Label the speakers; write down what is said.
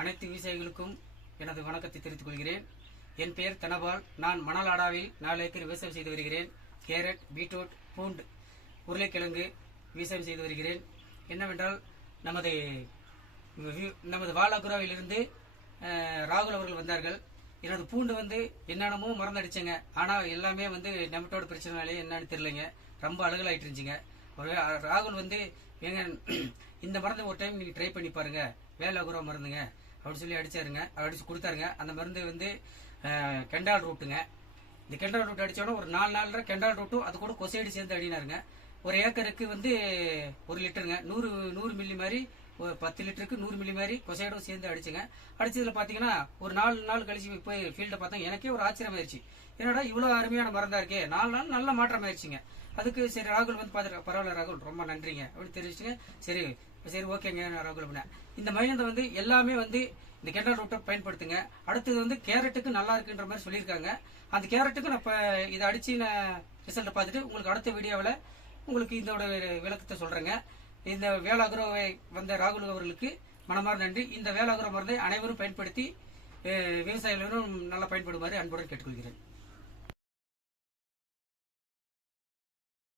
Speaker 1: அனைத்து விவசாயிகளுக்கும் எனது வணக்கத்தை தெரிவித்துக் கொள்கிறேன். என் பெயர் தனபால். நான் மணலாடாவில் நாலு ஏக்கர் விவசாயம் செய்து வருகிறேன். கேரட் பீட்ரூட் பூண்டு உருளைக்கிழங்கு விவசாயம் செய்து வருகிறேன். என்னவென்றால் நமது நமது வாலாகுராவிலிருந்து ராகுல் அவர்கள் வந்தார்கள். எனது பூண்டு வந்து என்னென்னமோ மறந்தடிச்சேங்க. ஆனால் எல்லாமே வந்து நம்மட்டோட பிரச்சனைனாலே என்னன்னு தெரிலங்க ரொம்ப அழுகலாயிட்டு இருந்துச்சுங்க. ஒரு ராகுல் வந்து ஏங்க இந்த மருந்து ஒரு டைம் நீங்கள் ட்ரை பண்ணி பாருங்க. வேலாகுரா மருந்துங்க அப்படின்னு சொல்லி அடிச்சாருங்க. அடிச்சு கொடுத்தாருங்க. அந்த மருந்து வந்து கெண்டால் ரூட்டுங்க இந்த கெண்டால் ரூட் அடிச்சோன்னா ஒரு நாலு நாலு கெண்டால் ரூட்டும் அது கூட கொசைடு சேர்ந்து அடினாருங்க. ஒரு ஏக்கருக்கு வந்து ஒரு லிட்டருங்க. நூறு நூறு மில்லி மாதிரி ஒரு பத்து லிட்டருக்கு நூறு மில்லி மாதிரி கொசைடும் சேர்ந்து அடிச்சுங்க. அடிச்சதுல பாத்தீங்கன்னா ஒரு நாலு நாள் கழிச்சு போய் ஃபீல்டை பார்த்தா எனக்கே ஒரு ஆச்சரியம் ஆயிடுச்சு என்னடா இவ்வளவு அருமையான மருந்தா இருக்கே. நாலு நாள் நல்ல மாற்றம் ஆயிடுச்சுங்க அதுக்கு சரி ராகுல் வந்து பார்த்துட்டு பரவாயில்ல ராகுல் ரொம்ப நன்றிங்க. அப்படின்னு தெரிவிச்சுங்க சரி சரி ஓகேங்க ராகுல் அப்படின்னா. இந்த மைனத்தை வந்து எல்லாமே வந்து இந்த கெண்டல் ரூட்டை பயன்படுத்துங்க. அடுத்தது வந்து கேரட்டுக்கு நல்லா இருக்குன்ற மாதிரி சொல்லியிருக்காங்க. அந்த கேரட்டுக்கு நான் இப்போ இதை அடிச்சு நான் ரிசல்ட்டை பார்த்துட்டு உங்களுக்கு அடுத்த வீடியோவில் உங்களுக்கு இதோட விளக்கத்தை சொல்கிறேங்க இந்த வேளாகுரோவை வந்த ராகுல் அவர்களுக்கு மனமார் நன்றி. இந்த வேளாகுரோ மருந்தை அனைவரும் பயன்படுத்தி விவசாயிகளும் நல்லா பயன்படுமாறு அன்புடன் கேட்டுக்கொள்கிறேன்.